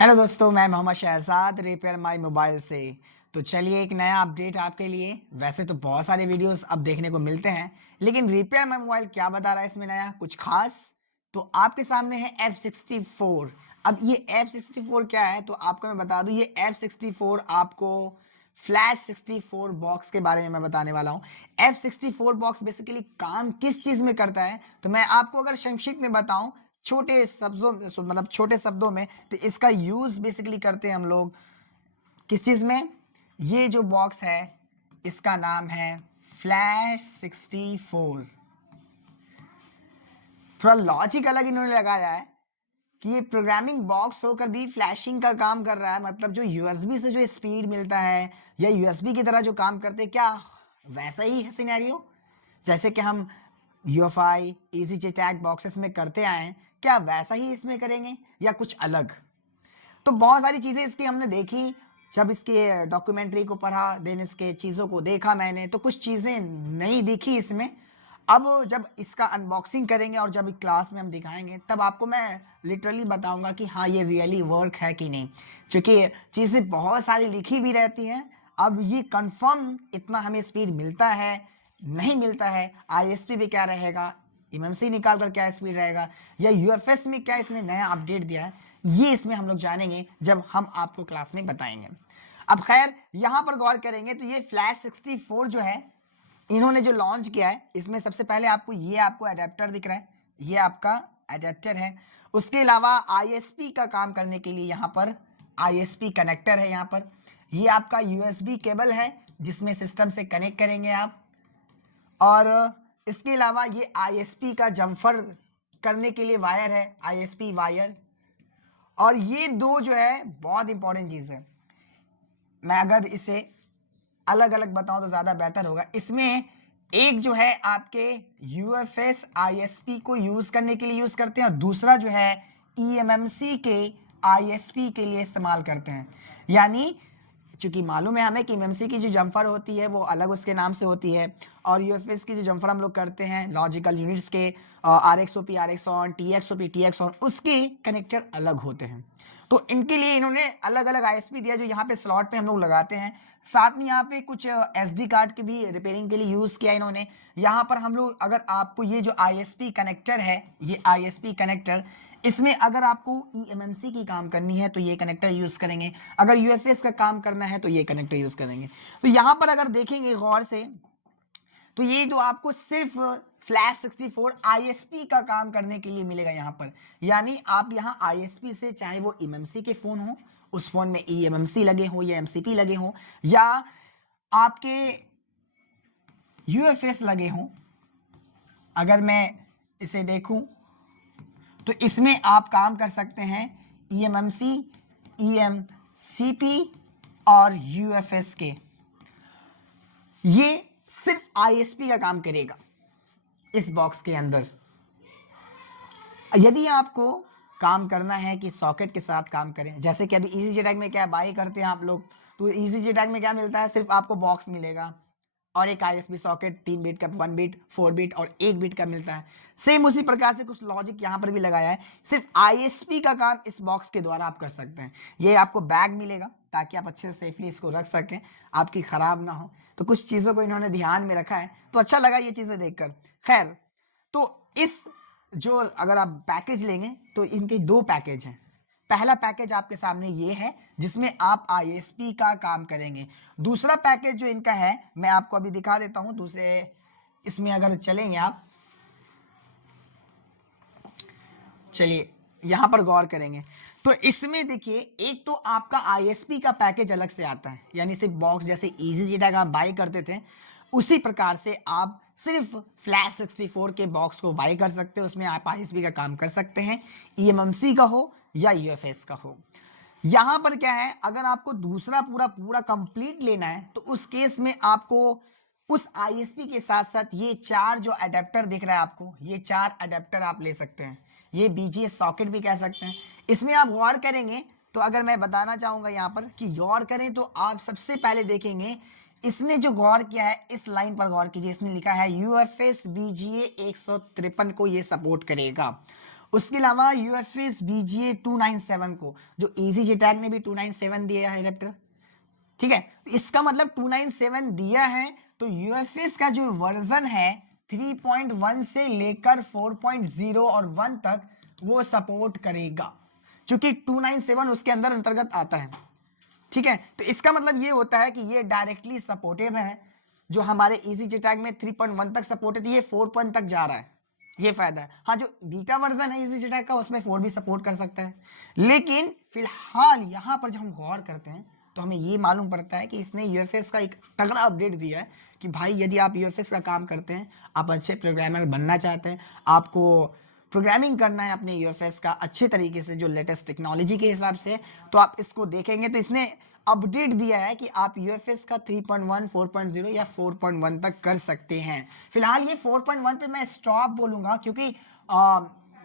Hello दोस्तों, मैं Mohammad Shahzad repair my mobile से। तो चलिए एक नया अपडेट आपके लिए। वैसे तो बहुत सारे वीडियोस अब देखने को मिलते हैं, लेकिन रिपेयर माई मोबाइल क्या बता रहा है इसमें नया कुछ खास। तो आपके सामने है F64। अब ये F64 क्या है तो आपको मैं बता दूं, ये F64 आपको फ्लैश 64 बॉक्स के बारे में मैं बताने वाला हूँ। F64 बॉक्स बेसिकली काम किस चीज में करता है तो मैं आपको अगर संक्षिप्त में बताऊं, छोटे शब्दों मतलब छोटे शब्दों में, तो इसका यूज बेसिकली करते हैं हम लोग किस चीज में। ये जो बॉक्स है इसका नाम है फ्लैश 64। थोड़ा लॉजिक अलग इन्होंने लगाया है कि ये प्रोग्रामिंग बॉक्स होकर भी फ्लैशिंग का काम कर रहा है। मतलब जो यूएसबी से जो स्पीड मिलता है या यूएसबी की तरह जो काम करते हैं, क्या वैसा ही है सिनेरियो जैसे कि हम यूएफआई इजी जे टैग बॉक्सेस में करते आए हैं, क्या वैसा ही इसमें करेंगे या कुछ अलग। तो बहुत सारी चीज़ें इसकी हमने देखी, जब इसके डॉक्यूमेंट्री को पढ़ा, देन इसके चीज़ों को देखा मैंने, तो कुछ चीज़ें नहीं दिखी इसमें। अब जब इसका अनबॉक्सिंग करेंगे और जब क्लास में हम दिखाएंगे तब आपको मैं लिटरली बताऊंगा कि हाँ ये रियली वर्क है कि नहीं, क्योंकि चीज़ें बहुत सारी लिखी भी रहती हैं। अब ये कंफर्म इतना हमें स्पीड मिलता है नहीं मिलता है, आईएसपी भी क्या रहेगा, एमएमसी निकाल कर क्या स्पीड रहेगा, या यूएफएस में क्या इसने नया अपडेट दिया है, ये इसमें हम लोग जानेंगे जब हम आपको क्लास में बताएंगे। अब खैर यहां पर गौर करेंगे तो ये फ्लैश 64 जो है इन्होंने जो लॉन्च किया है, इसमें सबसे पहले आपको अडेप्टर दिख रहा है, ये आपका अडेप्टर है। उसके अलावा आईएसपी का काम करने के लिए यहाँ पर आईएसपी कनेक्टर है। यहाँ पर ये आपका यूएसबी केबल है जिसमें सिस्टम से कनेक्ट करेंगे आप। और इसके अलावा ये आईएसपी का जम्फर करने के लिए वायर है, आईएसपी वायर। और ये दो जो है बहुत इंपॉर्टेंट चीज है, मैं अगर इसे अलग अलग बताऊं तो ज्यादा बेहतर होगा। इसमें एक जो है आपके यूएफएस आईएसपी को यूज करने के लिए यूज करते हैं, और दूसरा जो है ईएमएमसी के आईएसपी के लिए इस्तेमाल करते हैं। यानी क्योंकि मालूम है हमें कि एमएमसी की जो जम्फर होती है वो अलग उसके नाम से होती है, और यूएफएस की जो जम्फर हम लोग करते हैं लॉजिकल यूनिट्स के आरएक्सओपी आरएक्स ऑन टीएक्सओपी टीएक्स ऑन, उसके कनेक्टर अलग होते हैं। तो इनके लिए इन्होंने अलग अलग आईएसपी दिया जो यहाँ पे स्लॉट पे हम लोग लगाते हैं। साथ में यहाँ पे कुछ एसडी कार्ड की भी रिपेयरिंग के लिए यूज किया इन्होंने। यहाँ पर हम लोग अगर आपको ये जो आईएसपी कनेक्टर है, ये आईएसपी कनेक्टर, इसमें अगर आपको ईएमएमसी की काम करनी है तो ये कनेक्टर यूज करेंगे, अगर यूएफएस का काम करना है तो ये कनेक्टर यूज करेंगे। तो यहाँ पर अगर देखेंगे गौर से तो ये जो आपको सिर्फ फ्लैश 64 आईएसपी का काम करने के लिए मिलेगा यहाँ पर। यानी आप यहाँ आईएसपी से, चाहे वो एमएमसी के फोन हो, उस फोन में ईएमएमसी लगे हो या एमसीपी लगे हो, या आपके यूएफएस लगे हो, अगर मैं इसे देखूं तो इसमें आप काम कर सकते हैं ईएमएमसी, ईएमसीपी और यूएफएस के। ये सिर्फ आईएसपी का काम करेगा इस बॉक्स के अंदर। यदि आपको काम करना है कि सॉकेट के साथ काम करें, जैसे कि अभी इजी जेटैग में क्या बाई करते हैं आप लोग, तो इजी जेटैग में क्या मिलता है, सिर्फ आपको बॉक्स मिलेगा और एक आईएसपी सॉकेट 3 बिट का, 1 बिट, 4 बिट और 1 बिट का मिलता है। सेम उसी प्रकार से कुछ लॉजिक यहाँ पर भी लगाया है, सिर्फ आईएसपी का काम इस बॉक्स के द्वारा आप कर सकते हैं। ये आपको बैग मिलेगा ताकि आप अच्छे से सेफली इसको रख सकें, आपकी खराब ना हो। तो कुछ चीज़ों को इन्होंने ध्यान में रखा है, तो अच्छा लगा ये चीज़ें देखकर। खैर, तो इस जो अगर आप पैकेज लेंगे तो इनके दो पैकेज हैं। पहला पैकेज आपके सामने ये है जिसमें आप आईएसपी का काम करेंगे। दूसरा पैकेज जो इनका है मैं आपको अभी दिखा देता हूं। दूसरे इसमें अगर चलेंगे आप, चलिए यहां पर गौर करेंगे तो इसमें देखिए, एक तो आपका आईएसपी का पैकेज अलग से आता है, यानी सिर्फ बॉक्स जैसे इजी जेटैग आप बाई करते थे उसी प्रकार से आप सिर्फ फ्लैश 64 के बॉक्स को बाई कर सकते हो। उसमें आप आईएसपी का काम कर सकते हैं, ईएमएमसी का हो या यूएफएस का हो। यहां पर क्या है, अगर आपको दूसरा पूरा पूरा कंप्लीट लेना है तो उस केस में आपको उस आईएसपी के साथ साथ ये चार जो अडेप्टर दिख रहा है आपको, ये चार अडेप्टर आप ले सकते हैं। ये बीजीएस सॉकेट भी कह सकते हैं। इसमें आप गौर करेंगे तो अगर मैं बताना चाहूंगा यहाँ पर कि गौर करें तो आप सबसे पहले देखेंगे इसने जो गौर किया है, इस लाइन पर गौर कीजिए, इसने लिखा है यूएफएस बीजीए 153 को ये सपोर्ट करेगा। उसके अलावा UFS BGA 297 को, जो EasyJet ने भी 297 दिया है एडेप्टर, ठीक है। तो इसका मतलब 297 दिया है, तो UFS का जो वर्जन है 3.1 से लेकर 4.0 और 1 तक वो सपोर्ट करेगा, क्योंकि 297 उसके अंदर अंतर्गत आता है, ठीक है। तो इसका मतलब ये होता है कि ये डायरेक्टली सपोर्टेड है। जो हमारे EasyJet में 3.1 तक सपोर्टेड, ये 4 तक जा रहा है, ये फायदा है। हाँ, जो बीटा वर्जन है EasyJet का उसमें 4 भी सपोर्ट कर सकता है, लेकिन फिलहाल यहाँ पर जब हम गौर करते हैं तो हमें ये मालूम पड़ता है कि इसने UFS का एक तगड़ा अपडेट दिया है कि भाई यदि आप UFS का काम करते हैं, आप अच्छे प्रोग्रामर बनना चाहते हैं, आपको प्रोग्रामिंग करना है अपने UFS का अच्छे तरीके से जो लेटेस्ट टेक्नोलॉजी के हिसाब से, तो आप इसको देखेंगे तो इसने अपडेट दिया है कि आप UFS का 3.1, 4.0 या 4.1 तक कर सकते हैं। फिलहाल ये 4.1 पे मैं स्टॉप बोलूंगा, क्योंकि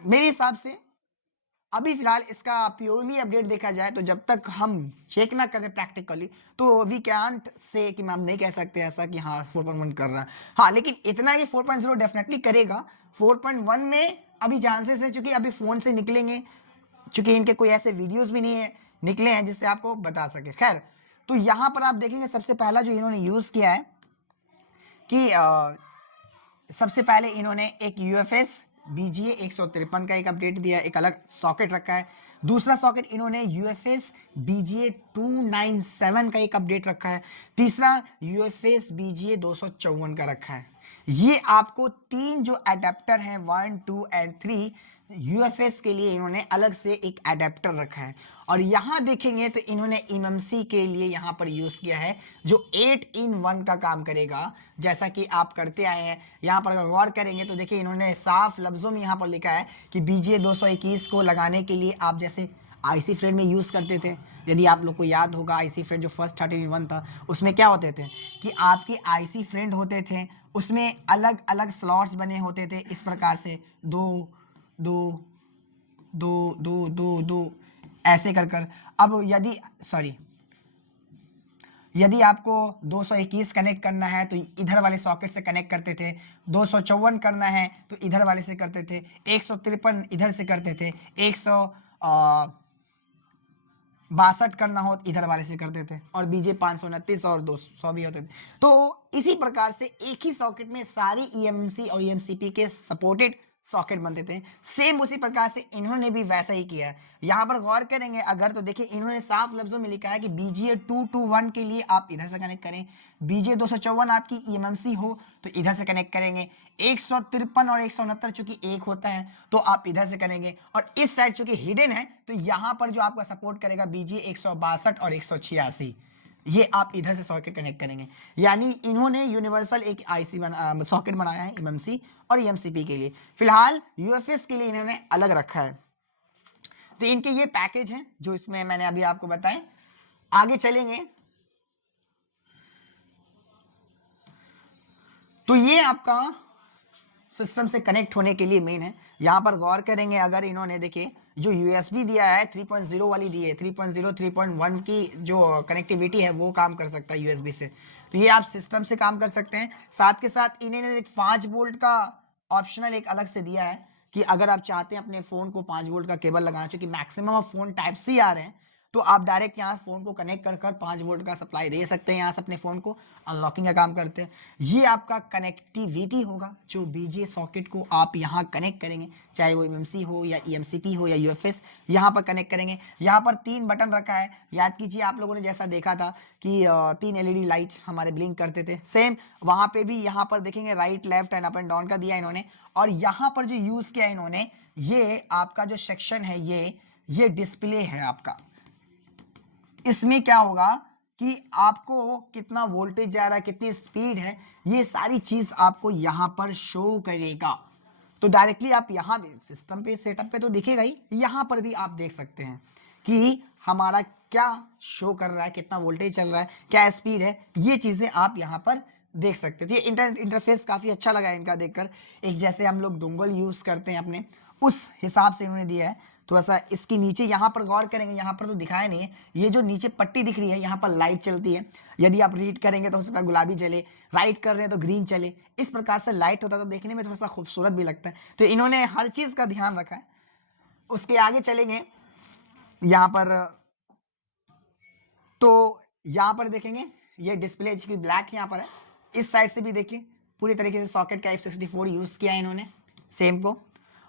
मेरे हिसाब से अभी फिलहाल इसका प्योरली अपडेट देखा जाए तो जब तक हम चेक ना करें प्रैक्टिकली, तो वी कैंट से कि हम नहीं कह सकते ऐसा कि हाँ 4.1 कर रहा है। हाँ, लेकिन इतना ये 4.0 डेफिनेटली करेगा। 4.1 में अभी चांसेस है, क्योंकि अभी फोन से निकलेंगे, क्योंकि इनके कोई ऐसे वीडियोस भी नहीं है निकले हैं जिससे आपको बता सके। खैर, तो यहां पर आप देखेंगे सबसे पहला जो इन्होंने यूज किया है कि सबसे पहले इन्होंने एक UFS BGA 153 का एक अपडेट दिया, एक अलग सॉकेट रखा है। दूसरा सॉकेट इन्होंने UFS BGA 297 का एक अपडेट रखा है। तीसरा UFS BGA 254 का रखा है। ये आपको तीन जो अडेप्टर हैं 1, 2 एंड 3 UFS के लिए इन्होंने अलग से एक अडेप्टर रखा है। और यहाँ देखेंगे तो इन्होंने MMC के लिए यहाँ पर यूज़ किया है, जो 8-in-1 का काम करेगा, जैसा कि आप करते आए हैं। यहाँ पर अगर गौर करेंगे तो देखिए इन्होंने साफ लफ्ज़ों में यहाँ पर लिखा है कि BGA 221 को लगाने के लिए आप जैसे IC फ्रेंड में यूज़ करते थे, यदि आप लोग को याद होगा IC फ्रेंड जो फर्स्ट 13-in-1 था, उसमें क्या होते थे कि आपके IC फ्रेंड होते थे, उसमें अलग अलग स्लॉट्स बने होते थे इस प्रकार से, दो दो दो दो दो दो ऐसे कर कर। अब यदि आपको 221 कनेक्ट करना है तो इधर वाले सॉकेट से कनेक्ट करते थे, 254 करना है तो इधर वाले से करते थे, 153 इधर से करते थे, 162 करना हो इधर वाले से करते थे, और BGA 529 और 200 भी होते थे। तो इसी प्रकार से एक ही सॉकेट में सारी EMC और EMCP के सपोर्टेड सॉकेट बनते थे। सेम उसी प्रकार से इन्होंने भी वैसा ही किया है। यहाँ पर गौर करेंगे अगर तो देखिए इन्होंने साफ लफ्जों में लिखा है कि BGA 221 के लिए आप इधर से कनेक्ट करें, BGA 254 आपकी EMMC हो तो इधर से कनेक्ट करेंगे, 153 और 169 चूंकि एक होता है तो आप इधर से करेंगे, और इस साइड चूंकि हिडन है तो यहाँ पर जो आपका सपोर्ट करेगा BGA 162 और 186, ये आप इधर से सॉकेट कनेक्ट करेंगे। यानी इन्होंने यूनिवर्सल एक सॉकेट बनाया है MMC और EMCP के लिए। फिलहाल UFS के लिए इन्होंने अलग रखा है। तो इनके ये पैकेज हैं जो इसमें मैंने अभी आपको बताए। आगे चलेंगे तो ये आपका सिस्टम से कनेक्ट होने के लिए मेन है। यहां पर गौर करेंगे अगर इन्होंने देखिए जो USB दिया है 3.0 वाली दी है, 3.0 3.1 की जो कनेक्टिविटी है वो काम कर सकता है USB से, तो ये आप सिस्टम से काम कर सकते हैं। साथ के साथ इन्होंने एक 5 वोल्ट का ऑप्शनल एक अलग से दिया है कि अगर आप चाहते हैं अपने फ़ोन को 5 वोल्ट का केबल लगाना, क्योंकि maximum of phone type C आ रहे हैं, तो आप डायरेक्ट यहाँ फ़ोन को कनेक्ट कर कर 5 वोल्ट का सप्लाई दे सकते हैं यहाँ से अपने फ़ोन को, अनलॉकिंग का काम करते हैं। ये आपका कनेक्टिविटी होगा जो BGA सॉकेट को आप यहाँ कनेक्ट करेंगे, चाहे वो MMC हो या EMCP हो या UFS, यहाँ पर कनेक्ट करेंगे। यहाँ पर 3 बटन रखा है, याद कीजिए आप लोगों ने जैसा देखा था कि 3 LED लाइट्स हमारे ब्लिंक करते थे, सेम वहाँ पे भी यहाँ पर देखेंगे right left and up and down का दिया इन्होंने। और यहाँ पर जो यूज़ किया इन्होंने, ये आपका जो सेक्शन है ये डिस्प्ले है आपका। इसमें क्या होगा कि आपको कितना वोल्टेज जा रहा है, कितनी स्पीड है, ये सारी चीज आपको यहां पर शो करेगा। तो डायरेक्टली आप यहां भी सिस्टम पे सेटअप पे तो दिखेगा ही, यहां पर भी आप देख सकते हैं कि हमारा क्या शो कर रहा है, कितना वोल्टेज चल रहा है, क्या स्पीड है, ये चीजें आप यहां पर देख सकते हैं। तो ये इंटरफेस काफी अच्छा लगा इनका देखकर, एक जैसे हम लोग डोंगल यूज करते हैं अपने, उस हिसाब से इन्होंने दिया है। थोड़ा सा इसके नीचे यहाँ पर गौर करेंगे, यहाँ पर तो दिखाया नहीं है, ये जो नीचे पट्टी दिख रही है यहाँ पर लाइट चलती है, यदि आप रीड करेंगे तो हो सकता है गुलाबी चले, राइट कर रहे हैं तो ग्रीन चले, इस प्रकार से लाइट होता है तो देखने में थोड़ा सा खूबसूरत भी लगता है। तो इन्होंने हर चीज़ का ध्यान रखा है। उसके आगे चलेंगे यहाँ पर, तो यहाँ पर देखेंगे ये डिस्प्ले की ब्लैक यहाँ पर है। इस साइड से भी देखिए पूरी तरीके से सॉकेट का F64 यूज़ किया है इन्होंने सेम को।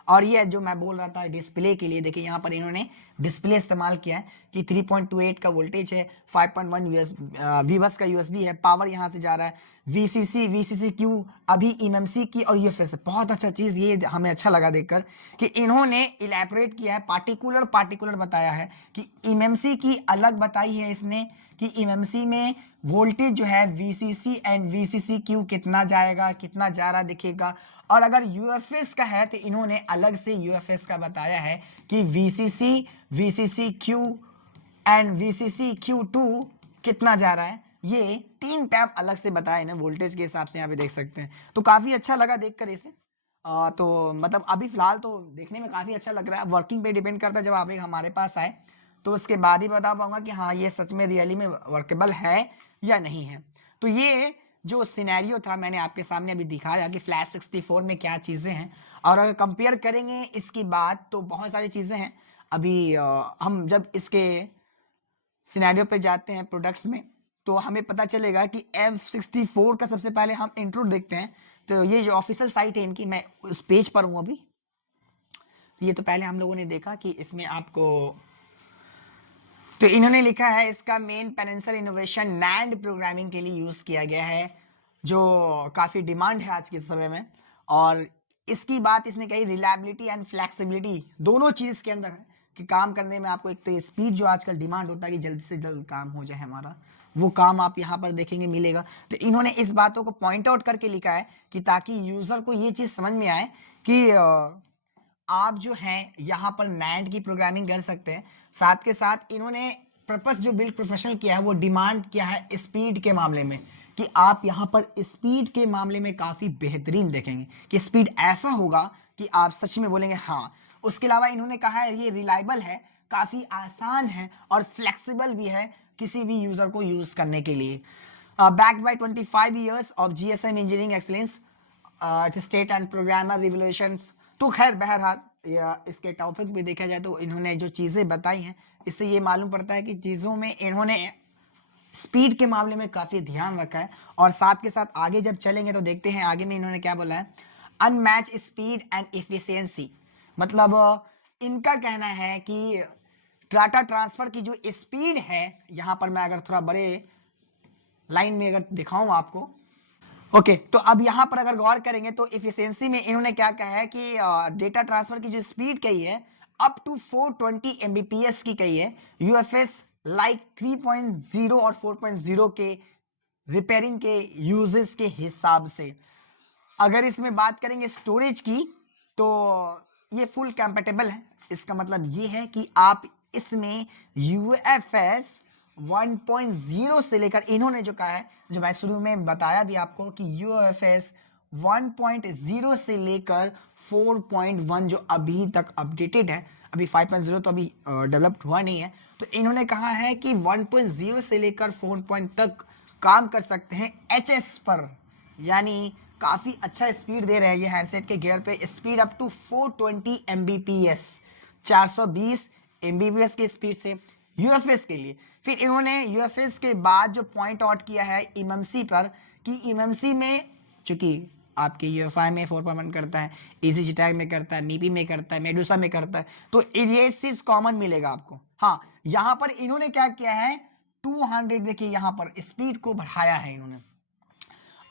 और ये जो मैं बोल रहा था डिस्प्ले के लिए, देखिए यहाँ पर इन्होंने डिस्प्ले इस्तेमाल किया है कि 3.28 का वोल्टेज है, 5.1 वीबस का यूएसबी है, पावर यहाँ से जा रहा है, VCC अभी एमएमसी की और यूएफएस। बहुत अच्छा चीज़ ये हमें अच्छा लगा देखकर कि इन्होंने इलेबोरेट किया है, पार्टिकुलर बताया है कि एमएमसी की अलग बताई है इसने कि एमएमसी में वोल्टेज जो है VCC एंड VCCQ कितना जाएगा, कितना जा रहा दिखेगा। और अगर यूएफएस का है तो इन्होंने अलग से यूएफएस का बताया है कि VCC, VCCQ एंड VCCQ2 कितना जा रहा है। ये 3 टैब अलग से बताए ना वोल्टेज के हिसाब से, यहाँ पे देख सकते हैं। तो काफ़ी अच्छा लगा देखकर इसे। तो मतलब अभी फिलहाल तो देखने में काफ़ी अच्छा लग रहा है। वर्किंग पे डिपेंड करता है, जब आप एक हमारे पास आए तो उसके बाद ही बता पाऊंगा कि हाँ ये सच में रियली में वर्केबल है या नहीं है। तो ये जो सिनेरियो था मैंने आपके सामने अभी दिखाया कि फ्लैश 64 में क्या चीज़ें हैं, और अगर कंपेयर करेंगे इसकी बात तो बहुत सारी चीज़ें हैं। अभी हम जब इसके सिनेरियो पे जाते हैं प्रोडक्ट्स में, तो हमें पता चलेगा कि F64 का सबसे पहले हम इंट्रो देखते हैं। तो ये जो ऑफिशियल साइट है इनकी, मैं उस पेज पर हूँ अभी। ये तो पहले हम लोगों ने देखा कि इसमें आपको, तो इन्होंने लिखा है इसका मेन पेरेंशियल इनोवेशन नैंड प्रोग्रामिंग के लिए यूज़ किया गया है, जो काफ़ी डिमांड है आज के समय में। और इसकी बात इसने कही रिलायबिलिटी एंड फ्लेक्सिबिलिटी दोनों चीज़ के अंदर है कि काम करने में आपको एक तो स्पीड जो आजकल डिमांड होता है कि जल्द से जल्द काम हो जाए हमारा, वो काम आप यहाँ पर देखेंगे मिलेगा। तो इन्होंने इस बातों को पॉइंट आउट करके लिखा है कि ताकि यूज़र को ये चीज़ समझ में आए कि आप जो हैं यहाँ पर नैंड की प्रोग्रामिंग कर सकते हैं। साथ के साथ इन्होंने पर्पस जो बिल्ड प्रोफेशनल किया है वो डिमांड किया है स्पीड के मामले में, कि आप यहाँ पर स्पीड के मामले में काफ़ी बेहतरीन देखेंगे कि स्पीड ऐसा होगा कि आप सच में बोलेंगे हाँ। उसके अलावा इन्होंने कहा है ये रिलायबल है, काफ़ी आसान है और फ्लेक्सिबल भी है किसी भी यूज़र को यूज़ करने के लिए। Backed by 25 years of GSM engineering excellence, state and programmer revolutions. तो खैर बहरहाल इसके टॉपिक भी देखा जाए तो इन्होंने जो चीज़ें बताई हैं इससे ये मालूम पड़ता है कि चीज़ों में इन्होंने स्पीड के मामले में काफ़ी ध्यान रखा है। और साथ के साथ आगे जब चलेंगे तो देखते हैं आगे में इन्होंने क्या बोला है, अनमैच स्पीड एंड इफिशियंसी। मतलब इनका कहना है कि डाटा ट्रांसफ़र की जो स्पीड है, यहाँ पर मैं अगर थोड़ा बड़े लाइन में अगर दिखाऊं आपको, ओके तो अब यहाँ पर अगर गौर करेंगे तो इफिशियंसी में इन्होंने क्या कहा है कि डेटा ट्रांसफर की जो स्पीड कही है अप टू 420 Mbps की कही है। यूएफएस लाइक 3.0 और 4.0 के रिपेयरिंग के यूजेस के हिसाब से। अगर इसमें बात करेंगे स्टोरेज की तो ये फुल कंपैटिबल है। इसका मतलब ये है कि आप इसमें UFS 1.0 से लेकर, इन्होंने जो कहा है जो मैं शुरू में बताया भी आपको कि UFS 1.0 से लेकर 4.1 जो अभी तक अपडेटेड है, अभी 5.0 तो अभी डेवलप्ड हुआ नहीं है। तो इन्होंने कहा है कि 1.0 से लेकर 4. तक काम कर सकते हैं HS पर, यानी काफ़ी अच्छा स्पीड दे रहे हैं ये हैंडसेट के गियर पे। Speed up to 420 Mbps, 420 Mbps की स्पीड से यूएफएस के लिए। फिर इन्होंने यूएफएस के बाद जो पॉइंट आउट किया है एमएमसी पर, कि एमएमसी में चूंकि आपके यूएफआई में 4.1 करता है, EasyJetag में करता है, मीपी में करता है, मेडुसा में करता है, तो ये चीज़ कॉमन मिलेगा आपको। हाँ यहाँ पर इन्होंने क्या किया है 200, देखिए यहाँ पर स्पीड को बढ़ाया है इन्होंने।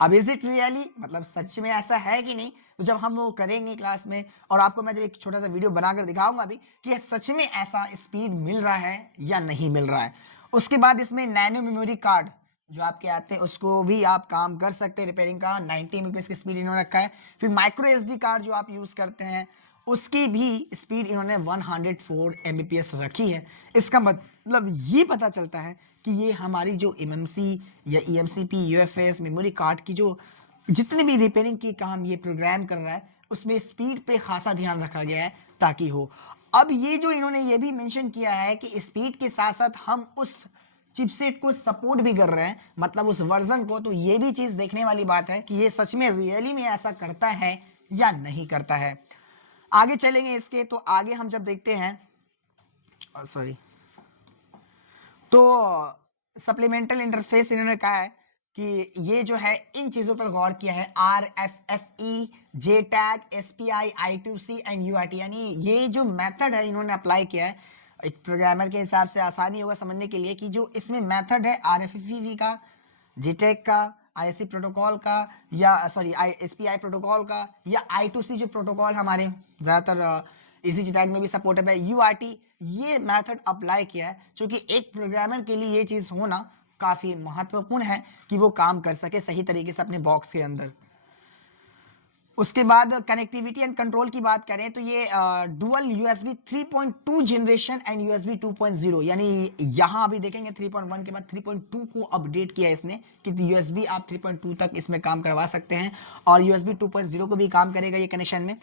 अब इज इट रियली, मतलब सच में ऐसा है कि नहीं, तो जब हम वो करेंगे क्लास में और आपको मैं जब एक छोटा सा वीडियो बनाकर दिखाऊंगा अभी कि सच में ऐसा स्पीड मिल रहा है या नहीं मिल रहा है। उसके बाद इसमें नैनो मेमोरी कार्ड जो आपके आते हैं उसको भी आप काम कर सकते हैं रिपेयरिंग का, 90 Mbps की स्पीड इन्होंने रखा है। फिर माइक्रो SD कार्ड जो आप यूज़ करते हैं उसकी भी स्पीड इन्होंने 104 Mbps रखी है। इसका मतलब ये पता चलता है कि ये हमारी जो MMC या EMCP UFS मेमोरी कार्ड की जो जितने भी रिपेयरिंग की काम ये प्रोग्राम कर रहा है उसमें स्पीड पे खासा ध्यान रखा गया है ताकि हो। अब ये जो इन्होंने ये भी मेंशन किया है कि स्पीड के साथ साथ हम उस चिपसेट को सपोर्ट भी कर रहे हैं, मतलब उस वर्जन को। तो ये भी चीज़ देखने वाली बात है कि ये सच में रियली में ऐसा करता है या नहीं करता है। आगे चलेंगे इसके, तो आगे हम जब देखते हैं, सॉरी, तो सप्लीमेंटल इंटरफेस इन्होंने कहा है कि ये जो है इन चीज़ों पर गौर किया है, RFFE, JTAG, SPI, I2C and UART, यानी ये जो मेथड है इन्होंने अप्लाई किया है। एक प्रोग्रामर के हिसाब से आसानी होगा समझने के लिए कि जो इसमें मेथड है RFFE का, JTAG का, ISC प्रोटोकॉल का, या सॉरी SPI प्रोटोकॉल का, या I2C जो प्रोटोकॉल हमारे ज़्यादातर इसी JTAG में भी सपोर्टेड है, UART, ये मेथड अप्लाई किया है, क्योंकि एक प्रोग्रामर के लिए ये चीज़ होना काफ़ी महत्वपूर्ण है कि वो काम कर सके सही तरीके से अपने बॉक्स के अंदर। उसके बाद कनेक्टिविटी एंड कंट्रोल की बात करें तो ये dual USB 3.2 generation and USB 2.0, यानी यहाँ अभी देखेंगे 3.1 के बाद 3.2 को अपडेट किया है इसने कि USB आप 3.2 तक इसमें काम करवा सकते हैं, और USB 2.0 को भी काम करेगा ये कनेक्शन में।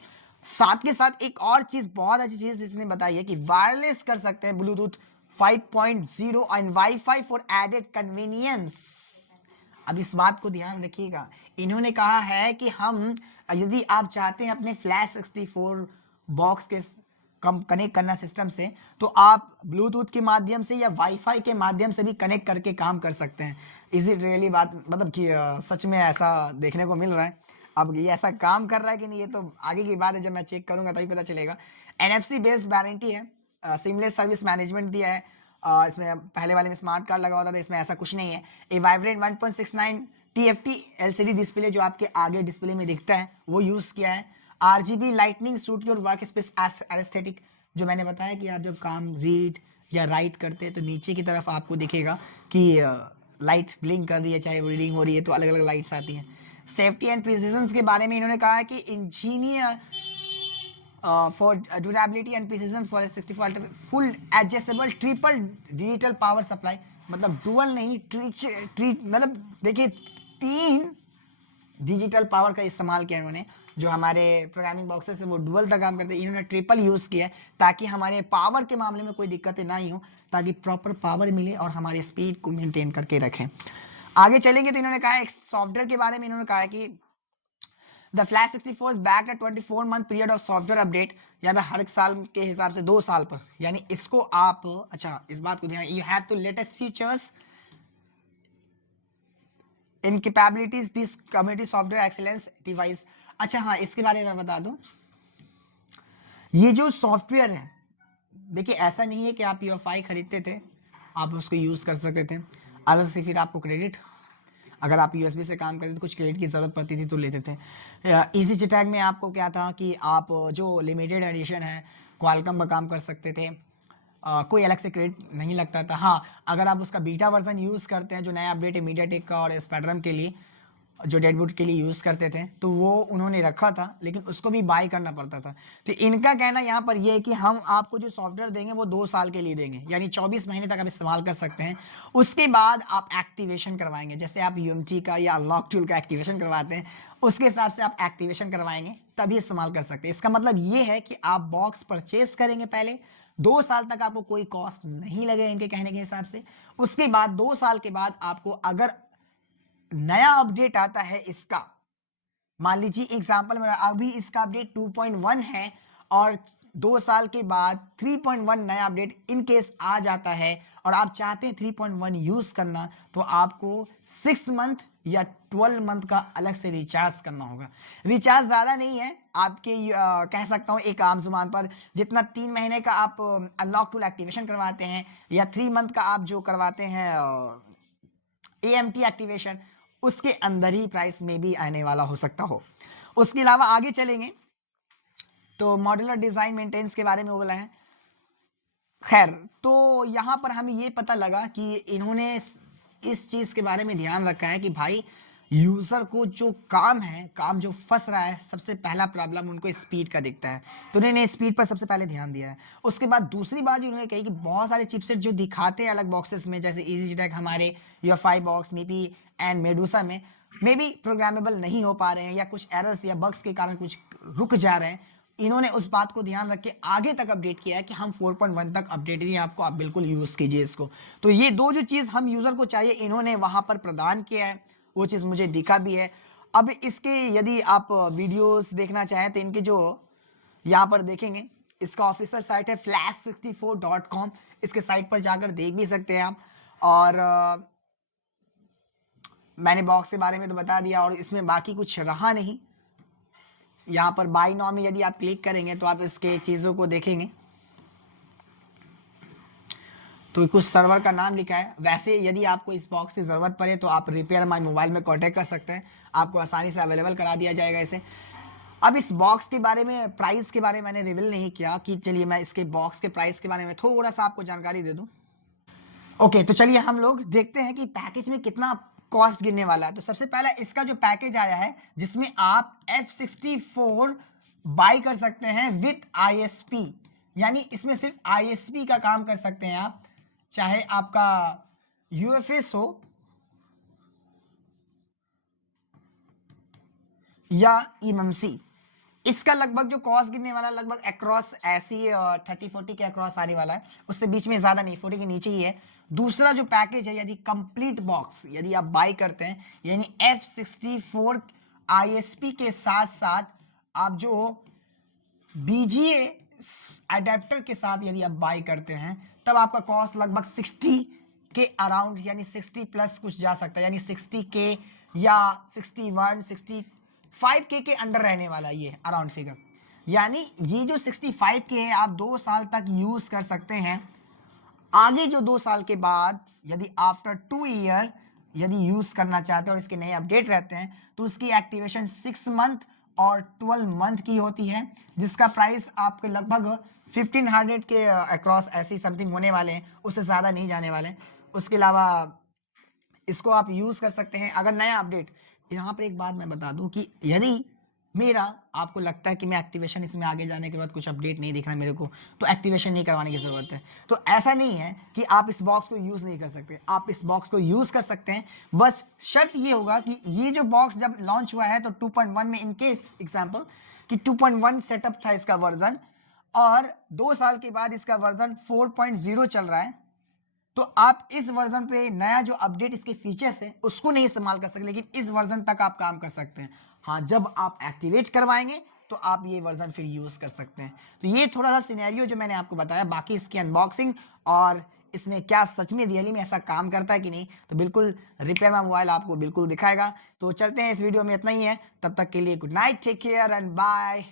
साथ के साथ एक और चीज़, बहुत अच्छी चीज़ इसने बताई है कि वायरलेस कर सकते हैं Bluetooth 5.0 and WiFi for added convenience. अब इस बात को ध्यान रखिएगा, इन्होंने कहा है कि हम यदि आप चाहते हैं अपने फ्लैश 64 बॉक्स के कनेक्ट करना सिस्टम से, तो आप ब्लूटूथ के माध्यम से या वाईफाई के माध्यम से भी कनेक्ट करके काम कर सकते हैं। इज इट रियली बात, मतलब कि सच में ऐसा देखने को मिल रहा है? अब ये ऐसा काम कर रहा है कि नहीं, ये तो आगे की बात है, जब मैं चेक करूंगा तभी पता चलेगा। NFC बेस्ड वारंटी है, सीमलेस सर्विस मैनेजमेंट दिया है, इसमें पहले वाले में स्मार्ट कार्ड लगा हुआ था, इसमें ऐसा कुछ नहीं है। ए वाइब्रेंट 1.69 TFT LCD डिस्प्ले जो आपके आगे डिस्प्ले में दिखता है वो यूज़ किया है। RGB lightning suit your work space aesthetic, जो मैंने बताया कि आप जब काम रीड या राइट करते हैं तो नीचे की तरफ आपको दिखेगा कि लाइट ब्लिंक कर रही है, चाहे वो रीडिंग हो रही है तो अलग अलग लाइट्स आती हैं। सेफ्टी एंड प्रिसिजन के बारे में इन्होंने कहा है कि engineer for durability and precision for a 64 full adjustable triple digital power supply, मतलब डुअल नहीं मतलब देखिए 3 डिजिटल पावर का इस्तेमाल किया इन्होंने, जो हमारे प्रोग्रामिंग बॉक्सेस है वो डुअल तक काम करते हैं, इन्होंने ट्रिपल यूज़ किया है ताकि हमारे पावर के मामले में कोई दिक्कतें ना ही हो, ताकि प्रॉपर पावर मिले और हमारी स्पीड को मेंटेन करके रखें। आगे चलेंगे तो इन्होंने कहा एक सॉफ्टवेयर के बारे में, इन्होंने कहा कि the flash 64 is backed at 24 month period of software update, या हर साल के हिसाब से 2 साल पर, यानी इसको आप, अच्छा इस बात को ध्यान, you have to latest features in capabilities this community software excellence device. अच्छा हाँ, इसके बारे में बता दूं, ये जो सॉफ्टवेयर है, देखिए ऐसा नहीं है कि आप UEFI खरीदते थे आप उसको यूज़ कर सकते थे, अलग से फिर आपको क्रेडिट, अगर आप USB से काम करते तो कुछ क्रेडिट की ज़रूरत पड़ती थी तो लेते थे। इजी JTAG में आपको क्या था कि आप जो लिमिटेड एडिशन है क्वालकॉम का काम कर सकते थे, कोई अलग से क्रेडिट नहीं लगता था। हाँ, अगर आप उसका बीटा वर्जन यूज़ करते हैं, जो नया अपडेट है मीडियाटेक का और स्पेक्ट्रम के लिए, जो डेडवुड के लिए यूज़ करते थे, तो वो उन्होंने रखा था, लेकिन उसको भी बाय करना पड़ता था। तो इनका कहना यहाँ पर ये है कि हम आपको जो सॉफ्टवेयर देंगे वो 2 साल के लिए देंगे, यानी 24 महीने तक आप इस्तेमाल कर सकते हैं। उसके बाद आप एक्टिवेशन करवाएंगे, जैसे आप UMT का या अनलॉक टूल का एक्टिवेशन करवाते हैं, उसके हिसाब से आप एक्टिवेशन करवाएंगे तभी इस्तेमाल कर सकते हैं। इसका मतलब ये है कि आप बॉक्स परचेज करेंगे पहले, 2 साल तक आपको कोई कॉस्ट नहीं लगे इनके कहने के हिसाब से। उसके बाद 2 साल के बाद आपको अगर नया अपडेट आता है इसका, मान लीजिए एग्जांपल में अभी इसका अपडेट 2.1 है और 2 साल के बाद 3.1 नया अपडेट इन केस आ जाता है और आप चाहते हैं 3.1 यूज करना, तो आपको 6 मंथ या 12 मंथ का अलग से रिचार्ज करना होगा। रिचार्ज ज़्यादा नहीं है आपके, कह सकता हूँ एक आम जुबान पर, जितना 3 महीने का आप अनलॉक टूल एक्टिवेशन करवाते हैं या 3 मंथ का आप जो करवाते हैं AMT एक्टिवेशन, उसके अंदर ही प्राइस में भी आने वाला हो सकता हो। उसके अलावा आगे चलेंगे तो मॉड्यूलर डिजाइन मेंटेनेंस के बारे में बोला है। खैर, तो यहाँ पर हमें ये पता लगा कि इन्होंने इस चीज़ के बारे में ध्यान रखा है कि भाई यूज़र को जो काम है, काम जो फंस रहा है, सबसे पहला प्रॉब्लम उनको स्पीड का दिखता है, तो उन्होंने स्पीड पर सबसे पहले ध्यान दिया है। उसके बाद दूसरी बात जो उन्होंने कही कि बहुत सारे चिपसेट जो दिखाते हैं अलग बॉक्सेस में, जैसे इजी JTAG हमारे UEFI box MIPI and Medusa में मे भी प्रोग्रामेबल नहीं हो पा रहे हैं, या कुछ एरर्स या बग्स के कारण कुछ रुक जा रहे हैं। इन्होंने उस बात को ध्यान रख के आगे तक अपडेट किया है कि हम 4.1 तक अपडेट दिए आपको, आप बिल्कुल यूज़ कीजिए इसको। तो ये 2 जो चीज़ हम यूज़र को चाहिए इन्होंने वहाँ पर प्रदान किया है, वो चीज़ मुझे दिखा भी है। अब इसके यदि आप वीडियोस देखना चाहें तो इनके जो यहाँ पर देखेंगे इसका ऑफिशियल साइट है flash64.com, इसके साइट पर जाकर देख भी सकते हैं आप। और मैंने बॉक्स के बारे में तो बता दिया और इसमें बाकी कुछ रहा नहीं। यहाँ पर बाय नाउ में यदि आप क्लिक करेंगे तो आप इसके चीज़ों को देखेंगे तो कुछ सर्वर का नाम लिखा है। वैसे यदि आपको इस बॉक्स की ज़रूरत पड़े तो आप रिपेयर माई मोबाइल में कॉन्टैक्ट कर सकते हैं, आपको आसानी से अवेलेबल करा दिया जाएगा इसे। अब इस बॉक्स के बारे में, प्राइस के बारे में मैंने रिवील नहीं किया कि चलिए मैं इसके बॉक्स के प्राइस के बारे में थोड़ा सा आपको जानकारी दे दूं। ओके, तो चलिए हम लोग देखते हैं कि पैकेज में कितना कॉस्ट गिरने वाला है। तो सबसे पहला इसका जो पैकेज आया है जिसमें आप F64 बाई कर सकते हैं विथ ISP, यानी इसमें सिर्फ ISP का काम कर सकते हैं आप, चाहे आपका UFS हो या EMMC। इसका लगभग जो कॉस्ट गिरने वाला लगभग अक्रॉस ऐसी 30-40 के अक्रॉस आने वाला है, उससे बीच में ज़्यादा नहीं, 40 के नीचे ही है। दूसरा जो पैकेज है यदि कंप्लीट बॉक्स यदि आप बाई करते हैं, यानी F64 ISP के साथ साथ आप जो BGA अडेप्टर के साथ यदि आप बाई करते हैं तब आपका कॉस्ट लगभग 60 के अराउंड, यानी 60 प्लस कुछ जा सकता है, यानी 60 के या 61 65 के अंडर रहने वाला ये अराउंड फिगर। यानी ये जो 65 के है आप 2 साल तक यूज कर सकते हैं। आगे जो 2 साल के बाद यदि आफ्टर 2 ईयर यदि यूज करना चाहते हैं और इसके नए अपडेट रहते हैं तो उसकी एक्टिवेशन 6 मंथ और 12 मंथ की होती है, जिसका प्राइस आपके लगभग 1500 के अक्रॉस ऐसी समथिंग होने वाले हैं, उससे ज़्यादा नहीं जाने वाले हैं। उसके अलावा इसको आप यूज़ कर सकते हैं अगर नया अपडेट। यहाँ पर एक बात मैं बता दूं कि यदि मेरा आपको लगता है कि मैं एक्टिवेशन इसमें आगे जाने के बाद कुछ अपडेट नहीं दिख रहा मेरे को, तो एक्टिवेशन नहीं करवाने की ज़रूरत है। तो ऐसा नहीं है कि आप इस बॉक्स को यूज़ नहीं कर सकते, आप इस बॉक्स को यूज़ कर सकते हैं। बस शर्त ये होगा कि ये जो बॉक्स जब लॉन्च हुआ है तो 2.1 में, इन केस एग्जाम्पल कि 2.1 सेटअप था इसका वर्जन, और 2 साल के बाद इसका वर्जन 4.0 चल रहा है, तो आप इस वर्जन पे नया जो अपडेट इसके फीचर्स है उसको नहीं इस्तेमाल कर सकते, लेकिन इस वर्जन तक आप काम कर सकते हैं। हाँ, जब आप एक्टिवेट करवाएंगे तो आप ये वर्जन फिर यूज कर सकते हैं। तो ये थोड़ा सा सिनेरियो जो मैंने आपको बताया, बाकी इसकी अनबॉक्सिंग और इसमें क्या सच में रियली में ऐसा काम करता है कि नहीं, तो बिल्कुल रिपेयर माई मोबाइल आपको बिल्कुल दिखाएगा। तो चलते हैं, इस वीडियो में इतना ही है, तब तक के लिए good night, take care and bye.